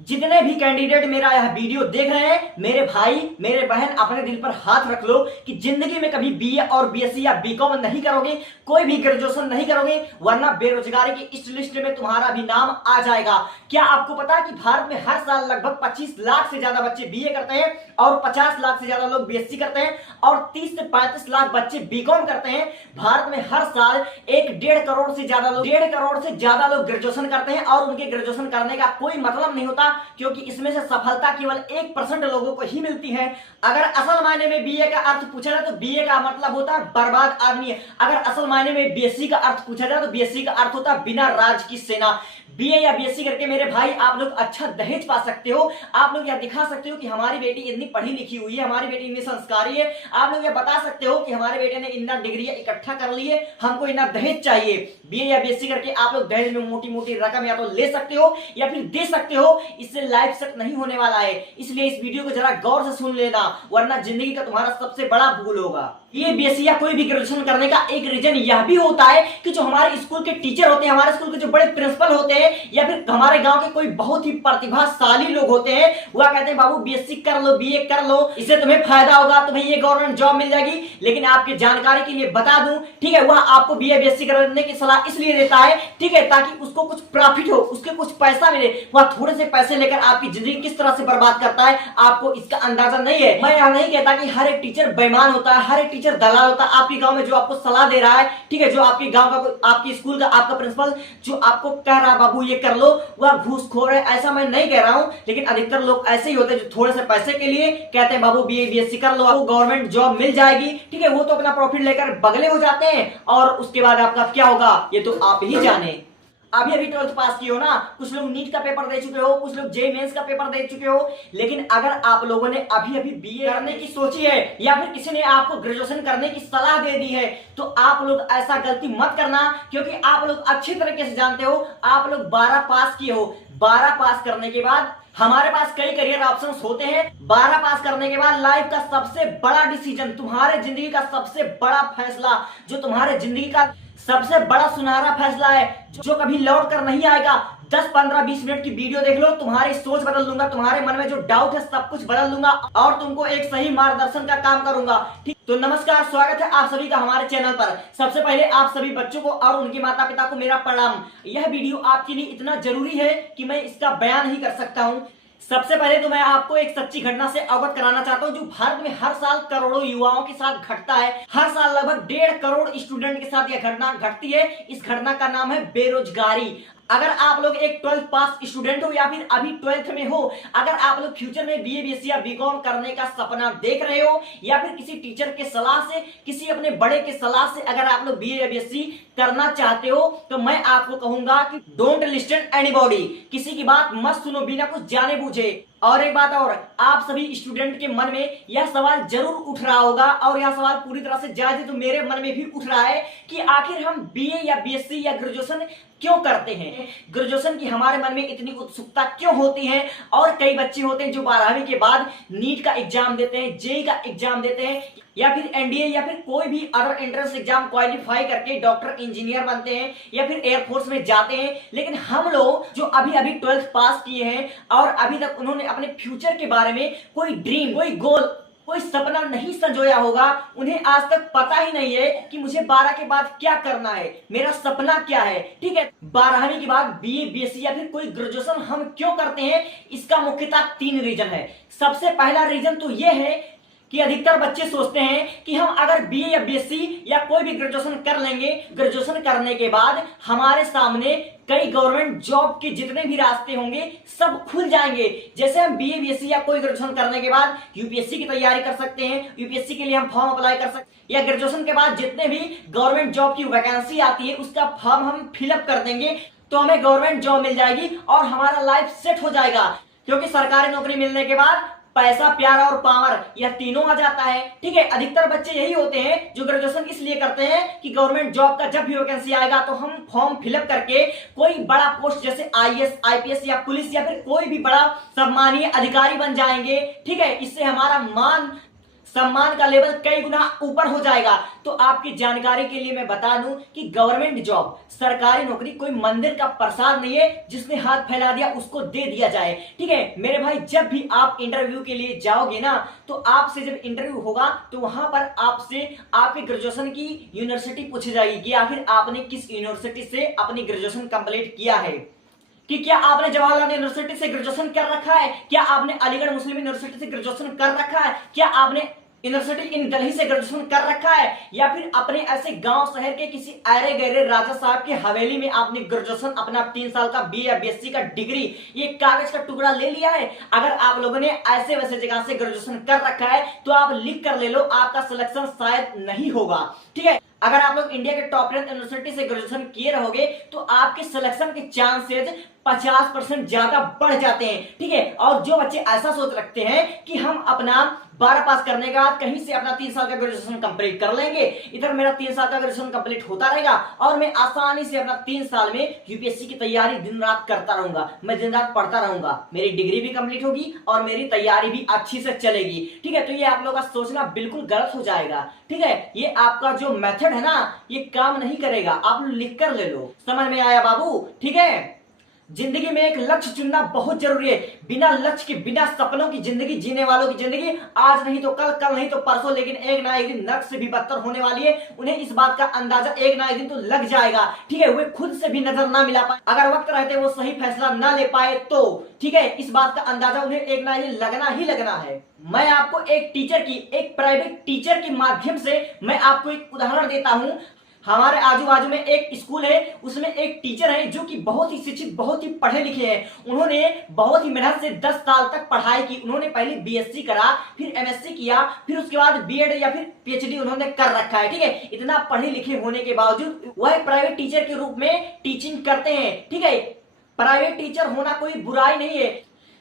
जितने भी कैंडिडेट मेरा यह वीडियो देख रहे हैं, मेरे भाई मेरे बहन, अपने दिल पर हाथ रख लो कि जिंदगी में कभी बीए और बीएससी या बीकॉम नहीं करोगे, कोई भी ग्रेजुएशन नहीं करोगे, वरना बेरोजगारी की इस लिस्ट में तुम्हारा भी नाम आ जाएगा। क्या आपको पता है कि भारत में हर साल लगभग 25 लाख से ज्यादा बच्चे बीए करते हैं और 50 लाख से ज्यादा लोग बीएससी करते हैं और 30 से 35 लाख बच्चे बीकॉम करते हैं। भारत में हर साल 1.5 करोड़ से ज्यादा लोग ग्रेजुएशन करते हैं और उनके ग्रेजुएशन करने का कोई मतलब नहीं होता, क्योंकि इसमें से सफलता केवल 1% लोगों को ही मिलती है। अगर असल मायने में बीए का अर्थ पूछा जाए तो बीए का मतलब होता है बर्बाद आदमी। अगर असल मायने में बीएससी का अर्थ पूछा जाए तो बीएससी का अर्थ होता है बिना राज की सेना। बीए या बीएससी करके मेरे भाई आप लोग अच्छा दहेज पा सकते हो, आप लोग यह दिखा सकते हो कि हमारी बेटी इतनी पढ़ी लिखी हुई है, हमारी बेटी इतनी संस्कारी है, आप लोग यह बता सकते हो कि हमारे बेटे ने इतना डिग्री इकट्ठा कर ली है, हमको इतना दहेज चाहिए। बीए या बीएससी करके आप लोग दहेज में मोटी मोटी रकम या तो ले सकते हो या फिर दे सकते हो। इससे लाइफ सेट नहीं होने वाला है, इसलिए इस वीडियो को जरा गौर से सुन लेना, वरना जिंदगी का तुम्हारा सबसे बड़ा भूल होगा। ये बीएससी या कोई भी ग्रेजुएशन करने का एक रीजन यह भी होता है कि जो हमारे स्कूल के टीचर होते हैं, हमारे स्कूल के जो बड़े प्रिंसिपल होते हैं या फिर हमारे गांव के कोई बहुत ही प्रतिभाशाली लोग होते हैं, वह कहते हैं बाबू बीएससी कर लो, बीए कर लो, इससे तुम्हें फायदा होगा, तुम्हें ये गवर्नमेंट जॉब मिल जाएगी। लेकिन आपकी जानकारी के लिए बता दूं, ठीक है, वह आपको बीए बीएससी करने की सलाह इसलिए देता है, ठीक है, ताकि उसको कुछ प्रॉफिट हो, उसके कुछ पैसा मिले। वह थोड़े से पैसे लेकर आपकी जिंदगी किस तरह से बर्बाद करता है आपको इसका अंदाजा नहीं है। मैं यह नहीं कहता कि हर एक टीचर बेईमान होता है, हर एक टीचर दलाल होता है। आपके गांव में जो आपको सलाह दे रहा है, ठीक है, जो आपके गांव का, आपके स्कूल का, आपका प्रिंसिपल जो आपको कह रहा है बाबू ये कर लो, वह घूसखोर है, ऐसा मैं नहीं कह रहा हूं। लेकिन अधिकतर लोग ऐसे ही होते हैं जो थोड़े से पैसे के लिए कहते हैं बाबू बीए बीएससी कर लो, आपको गवर्नमेंट जॉब मिल जाएगी, ठीक है, वो तो अपना प्रॉफिट लेकर बगले हो जाते हैं और उसके बाद आपका क्या होगा ये तो आप ही जाने। अभी 12th पास किए हो ना, कुछ लोग नीट का पेपर दे चुके हो, कुछ लोग जेईई मेंस का पेपर दे चुके हो, लेकिन अगर आप लोगों ने अभी बीए करने की सोची है या फिर किसी ने आपको ग्रेजुएशन करने की सलाह दे दी है, तो आप लोग ऐसा गलती मत करना, क्योंकि आप लोग अच्छी तरीके से जानते हो, आप लोग 12 पास किए हो। 12 पास करने के बाद हमारे पास कई करियर ऑप्शंस होते हैं। 12 पास करने के बाद लाइफ का सबसे बड़ा डिसीजन, तुम्हारे जिंदगी का सबसे बड़ा फैसला, जो तुम्हारे जिंदगी का सबसे बड़ा सुनहरा फैसला है, जो कभी लौट कर नहीं आएगा। 10, 15, 20 मिनट की वीडियो देख लो, तुम्हारी सोच बदल दूंगा, तुम्हारे मन में जो डाउट है सब कुछ बदल दूंगा और तुमको एक सही मार्गदर्शन का काम करूंगा। ठीक, तो नमस्कार, स्वागत है आप सभी का हमारे चैनल पर। सबसे पहले आप सभी बच्चों को और उनके माता पिता को मेरा प्रणाम। यह वीडियो आपके लिए इतना जरूरी है कि मैं इसका बयान नहीं कर सकता हूँ। सबसे पहले तो मैं आपको एक सच्ची घटना से अवगत कराना चाहता हूं, जो भारत में हर साल करोड़ों युवाओं के साथ घटता है। हर साल लगभग 1.5 करोड़ स्टूडेंट के साथ यह घटना घटती है। इस घटना का नाम है बेरोजगारी। अगर आप लोग एक 12th पास स्टूडेंट हो या फिर अभी 12th में हो, अगर आप लोग फ्यूचर में बीए बीएससी या बीकॉम करने का सपना देख रहे हो या फिर किसी टीचर के सलाह से, किसी अपने बड़े के सलाह से अगर आप लोग बीए या बीएससी करना चाहते हो, तो मैं आपको कहूंगा कि डोंट लिस्टन एनीबॉडी, किसी की बात मत सुनो बिना कुछ जाने बूझे। और एक बात और, आप सभी स्टूडेंट के मन में यह सवाल जरूर उठ रहा होगा और यह सवाल पूरी तरह से जायज है, तो मेरे मन में भी उठ रहा है कि आखिर हम बीए या बीएससी या ग्रेजुएशन क्यों करते हैं, ग्रेजुएशन की हमारे मन में इतनी उत्सुकता क्यों होती है। और कई बच्चे होते हैं जो 12वीं के बाद नीट का एग्जाम देते हैं, जेईई का एग्जाम देते हैं या फिर एनडीए या फिर कोई भी अदर एंट्रेंस एग्जाम क्वालिफाई करके डॉक्टर इंजीनियर बनते हैं या फिर एयरफोर्स में जाते हैं। लेकिन हम लोग जो अभी 12th पास किए हैं और अभी तक उन्होंने अपने फ्यूचर के बारे में कोई ड्रीम, कोई गोल, कोई सपना नहीं संजोया होगा, उन्हें आज तक पता ही नहीं है कि मुझे 12 के बाद क्या करना है, मेरा सपना क्या है। ठीक है, 12वीं के बाद बीए बीएससी या फिर कोई ग्रेजुएशन हम क्यों करते हैं, इसका मुख्यतः 3 रीजन है। सबसे पहला रीजन तो यह है कि अधिकतर बच्चे सोचते हैं कि हम अगर बीए या बीएससी या कोई भी ग्रेजुएशन कर लेंगे, ग्रेजुएशन करने के बाद हमारे सामने कई गवर्नमेंट जॉब के जितने भी रास्ते होंगे सब खुल जाएंगे। जैसे हम बीए बीएससी या कोई ग्रेजुएशन करने के बाद यूपीएससी की तैयारी कर सकते हैं, यूपीएससी के लिए हम फॉर्म अप्लाई कर सकते हैं, या ग्रेजुएशन के बाद जितने भी गवर्नमेंट जॉब की वैकेंसी आती है उसका फॉर्म हम फिलअप कर देंगे, तो हमें गवर्नमेंट जॉब मिल जाएगी और हमारा लाइफ सेट हो जाएगा। क्योंकि सरकारी नौकरी मिलने के बाद पैसा, प्यार और पावर, यह तीनों आ जाता है। ठीक है, अधिकतर बच्चे यही होते हैं जो ग्रेजुएशन इसलिए करते हैं कि गवर्नमेंट जॉब का जब भी वैकेंसी आएगा तो हम फॉर्म फिलअप करके कोई बड़ा पोस्ट जैसे आईएएस, आईपीएस या पुलिस या फिर कोई भी बड़ा सम्मानीय अधिकारी बन जाएंगे। ठीक है, इससे हमारा मान सम्मान का लेवल कई गुना ऊपर हो जाएगा। तो आपकी जानकारी के लिए मैं बता दूं कि गवर्नमेंट जॉब, सरकारी नौकरी कोई मंदिर का प्रसाद नहीं है जिसने हाथ फैला दिया उसको दे दिया जाए। ठीक है मेरे भाई, जब भी आप इंटरव्यू के लिए जाओगे ना, तो आपसे जब इंटरव्यू होगा तो वहां पर आपसे आपके ग्रेजुएशन की यूनिवर्सिटी पूछी जाएगी कि आखिर आपने किस यूनिवर्सिटी से अपनी ग्रेजुएशन कंप्लीट किया है, कि क्या आपने जवाहरलाल यूनिवर्सिटी से ग्रेजुएशन कर रखा है, क्या आपने अलीगढ़ मुस्लिम यूनिवर्सिटी से ग्रेजुएशन कर रखा है, क्या आपने यूनिवर्सिटी इन दिल्ली से ग्रेजुएशन कर रखा है, या फिर अपने ऐसे गांव शहर के किसी अरे गहरे राजा साहब की हवेली में आपने ग्रेजुएशन अपना 3 साल का बी या बीएससी का डिग्री ये कागज का टुकड़ा ले लिया है। अगर आप लोगों ने ऐसे वैसे जगह से ग्रेजुएशन कर रखा है तो आप लिख कर ले लो, आपका सिलेक्शन शायद नहीं होगा। ठीक है, अगर आप लोग इंडिया के टॉप 10 यूनिवर्सिटी से ग्रेजुएशन किए रहोगे तो आपके सिलेक्शन के चांसेस 50% ज्यादा बढ़ जाते हैं। ठीक है, और जो बच्चे ऐसा सोच रखते हैं कि हम अपना 12 पास करने के बाद कहीं से अपना 3 साल का ग्रेजुएशन कंप्लीट कर लेंगे, इधर मेरा 3 साल का ग्रेजुएशन कंप्लीट होता रहेगा और मैं आसानी से अपना 3 साल में यूपीएससी की तैयारी दिन रात करता रहूंगा, मैं दिन रात पढ़ता रहूंगा, मेरी डिग्री भी कंप्लीट होगी और मेरी तैयारी भी अच्छी से चलेगी। ठीक है, तो ये आप लोग का सोचना बिल्कुल गलत हो जाएगा। ठीक है, ये आपका जो मेथड है ना ये काम नहीं करेगा, आप लिख कर ले लो। समझ में आया बाबू? ठीक है, जिंदगी में एक लक्ष्य चुनना बहुत जरूरी है। बिना लक्ष्य के, बिना सपनों की जिंदगी जीने वालों की जिंदगी आज नहीं तो कल, कल नहीं तो परसों, लेकिन एक ना एक दिन नर्क से भी बदतर होने वाली है। उन्हें इस बात का अंदाजा एक ना एक दिन तो लग जाएगा। ठीक है, वे खुद से भी नजर ना मिला पाए, अगर वक्त रहते वो सही फैसला ना ले पाए तो। ठीक है, इस बात का अंदाजा उन्हें एक ना एक दिन लगना ही लगना है। मैं आपको एक टीचर की, एक प्राइवेट टीचर के माध्यम से मैं आपको एक उदाहरण देता हूं। हमारे आजू बाजू में एक स्कूल है, उसमें एक टीचर है जो कि बहुत ही शिक्षित, बहुत ही पढ़े लिखे हैं। उन्होंने बहुत ही मेहनत से 10 साल तक पढ़ाई की। उन्होंने पहले बीएससी करा, फिर एमएससी किया, फिर उसके बाद बीएड या फिर पीएचडी उन्होंने कर रखा है। ठीक है, इतना पढ़े लिखे होने के बावजूद वह प्राइवेट टीचर के रूप में टीचिंग करते हैं। ठीक है, प्राइवेट टीचर होना कोई बुराई नहीं है,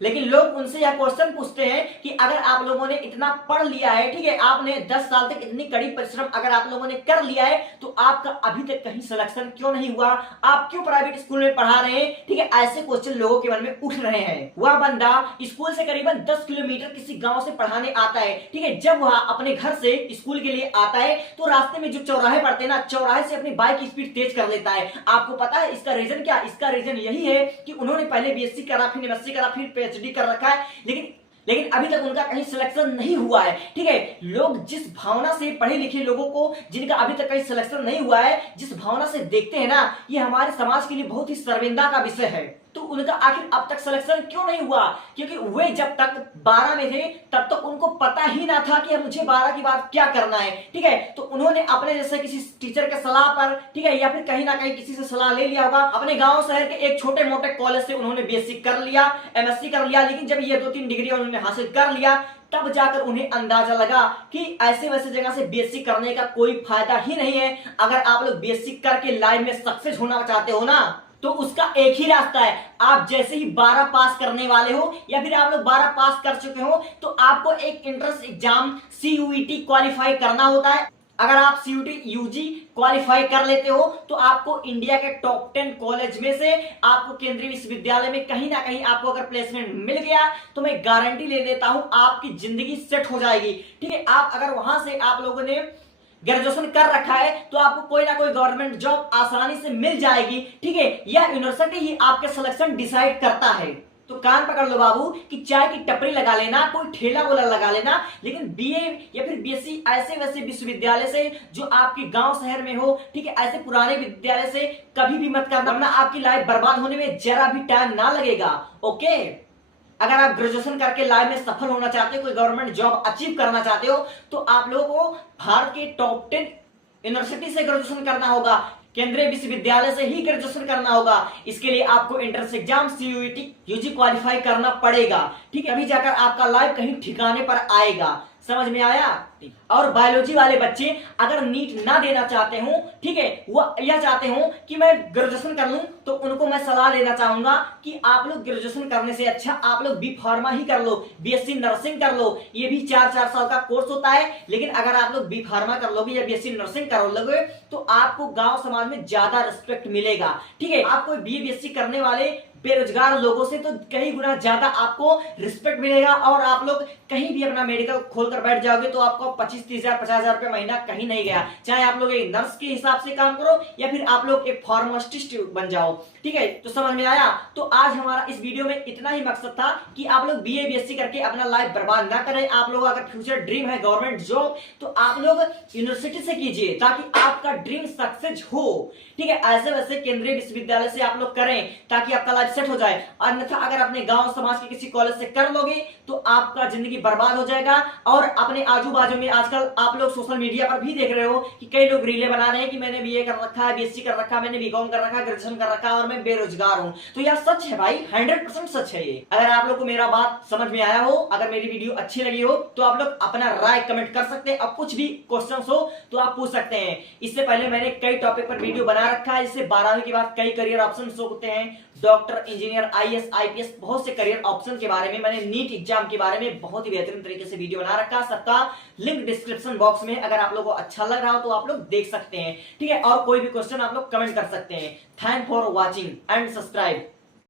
लेकिन लोग उनसे यह क्वेश्चन पूछते हैं कि अगर आप लोगों ने इतना पढ़ लिया है, ठीक है, आपने 10 साल तक इतनी कड़ी परिश्रम अगर आप लोगों ने कर लिया है तो आपका अभी तक कहीं सिलेक्शन क्यों नहीं हुआ, आप क्यों प्राइवेट स्कूल में पढ़ा रहे हैं? ठीक है, ऐसे क्वेश्चन लोगों के मन में उठ रहे हैं। वह बंदा स्कूल से करीबन 10 किलोमीटर किसी गांव से पढ़ाने आता है। ठीक है, जब वह अपने घर से स्कूल के लिए आता है तो रास्ते में जो चौराहे पड़ते हैं ना, चौराहे से अपनी बाइक की स्पीड तेज कर लेता है। आपको पता है इसका रीजन क्या? इसका रीजन यही है कि उन्होंने पहले बीएससी करा, फिर एमएससी करा, फिर पीएचडी कर रखा है, लेकिन अभी तक उनका कहीं सिलेक्शन नहीं हुआ है। ठीक है, लोग जिस भावना से पढ़े लिखे लोगों को जिनका अभी तक कहीं सिलेक्शन नहीं हुआ है, जिस भावना से देखते हैं ना, ये हमारे समाज के लिए बहुत ही शर्मिंदा का विषय है। तो उनका आखिर अब तक सिलेक्शन क्यों नहीं हुआ? क्योंकि वे जब तक 12 में थे तब तक उनको पता ही ना था कि मुझे 12 के बाद क्या करना है। ठीक है, तो उन्होंने अपने जैसे किसी टीचर के सलाह पर, ठीक है, या फिर कहीं ना कहीं किसी से सलाह ले लिया होगा, अपने गांव शहर के एक छोटे मोटे कॉलेज से उन्होंने बीएससी कर लिया, एमएससी कर लिया, लेकिन जब ये 2-3 डिग्री उन्होंने हासिल कर लिया तब जाकर उन्हें अंदाजा लगा कि ऐसे वैसे जगह से बीएससी करने का कोई फायदा ही नहीं है। अगर आप लोग बीएससी करके लाइफ में सक्सेस होना चाहते हो ना, तो उसका एक ही रास्ता है। आप जैसे ही 12 पास करने वाले हो या फिर आप लोग 12 पास कर चुके हो तो आपको एक एंट्रेंस एग्जाम सीयूईटी क्वालिफाई करना होता है। अगर आप सीयूटी यूजी क्वालिफाई कर लेते हो तो आपको इंडिया के टॉप 10 कॉलेज में से आपको केंद्रीय विश्वविद्यालय में कहीं ना कहीं आपको अगर प्लेसमेंट मिल गया तो मैं गारंटी ले देता हूं आपकी जिंदगी सेट हो जाएगी। ठीक है, आप अगर वहां से आप लोगों ने ग्रेजुएशन कर रखा है तो आपको कोई ना कोई गवर्नमेंट जॉब आसानी से मिल जाएगी। ठीक है, यह यूनिवर्सिटी ही आपके सिलेक्शन डिसाइड करता है। तो कान पकड़ लो बाबू कि चाय की टपरी लगा लेना, कोई ठेला वोला लगा लेना, लेकिन बीए या फिर बीएससी ऐसे वैसे विश्वविद्यालय से जो आपके गांव शहर में हो, ठीक है, ऐसे पुराने विद्यालय से कभी भी मत करना, वरना आपकी लाइफ बर्बाद होने में जरा भी टाइम ना लगेगा। ओके, अगर आप ग्रेजुएशन करके लाइफ में सफल होना चाहते हो, कोई गवर्नमेंट जॉब अचीव करना चाहते हो, तो आप लोगों को भारत के टॉप 10 यूनिवर्सिटी से ग्रेजुएशन करना होगा, केंद्रीय विश्वविद्यालय से ही ग्रेजुएशन करना होगा। इसके लिए आपको entrance exam CUET UG qualify करना पड़ेगा। ठीक है, अभी जाकर आपका लाइफ कहीं ठिकाने पर आएगा। समझ में आया? और बायोलॉजी वाले बच्चे अगर नीट ना देना चाहते हो, ठीक है, वो यह चाहते हो कि मैं ग्रेजुएशन कर लूं, तो उनको मैं सलाह देना चाहूंगा कि आप लोग ग्रेजुएशन करने से अच्छा आप लोग बी फार्मा ही कर लो, बीएससी नर्सिंग कर लो। ये भी 4-4 साल का कोर्स होता है, लेकिन अगर आप लोग बी फार्मा कर लोगे या बीएससी नर्सिंग कर लोगे तो आपको गांव समाज में ज्यादा रिस्पेक्ट मिलेगा। ठीक है, आप कोई बीए बीएससी करने वाले बेरोजगार लोगों से तो कई गुना ज्यादा आपको रिस्पेक्ट मिलेगा और आप लोग कहीं भी अपना मेडिकल खोलकर बैठ जाओगे तो आपको 25-30,000 50,000 रुपए महीना कहीं नहीं गया, चाहे आप लोग एक नर्स के हिसाब से काम करो या फिर आप लोग एक फार्मासिस्ट बन जाओ। ठीक है, तो समझ में आया। तो आज हमारा इस वीडियो में इतना ही मकसद था कि आप लोग बीए बीएससी करके अपना लाइफ बर्बाद ना करें। आप लोग अगर फ्यूचर ड्रीम है गवर्नमेंट जॉब तो आप लोग यूनिवर्सिटी से कीजिए ताकि आपका ड्रीम सक्सेस हो। ठीक है, ऐसे वैसे केंद्रीय विश्वविद्यालय से आप लोग करें ताकि आपका लाइफ सेट हो जाए, अन्यथा अगर अपने गांव समाज के किसी कॉलेज से कर लोगे तो आपका जिंदगी बर्बाद हो जाएगा। और अपने आजू बाजू में आजकल आप लोग सोशल मीडिया पर भी देख रहे हो कि कई लोग रीले बना रहे हैं कि मैंने बीए कर रखा है, बीएससी कर रखा है, मैंने बीकॉम कर रखा है, ग्रेजुएशन कर रखा है और मैं बेरोजगार हूं। तो यह सच है भाई, 100% सच है ये। अगर आप लोग को मेरा बात समझ में आया हो, अगर मेरी वीडियो अच्छी लगी हो तो आप लोग अपना राय कमेंट कर सकते हैं और कुछ भी क्वेश्चन हो तो आप पूछ सकते हैं। इससे पहले मैंने कई टॉपिक पर वीडियो बना रखा है, जिससे 12वीं के बाद कई करियर ऑप्शन होते हैं, डॉक्टर, इंजीनियर, आईएएस, आईपीएस, बहुत से करियर ऑप्शन के बारे में मैंने नीट एग्जाम के बारे में बहुत ही बेहतरीन तरीके से वीडियो बना रखा है। सबका लिंक डिस्क्रिप्शन बॉक्स में, अगर आप लोगों को अच्छा लग रहा हो तो आप लोग देख सकते हैं। ठीक है, और कोई भी क्वेश्चन आप लोग कमेंट कर सकते हैं। Thank for watching and subscribe.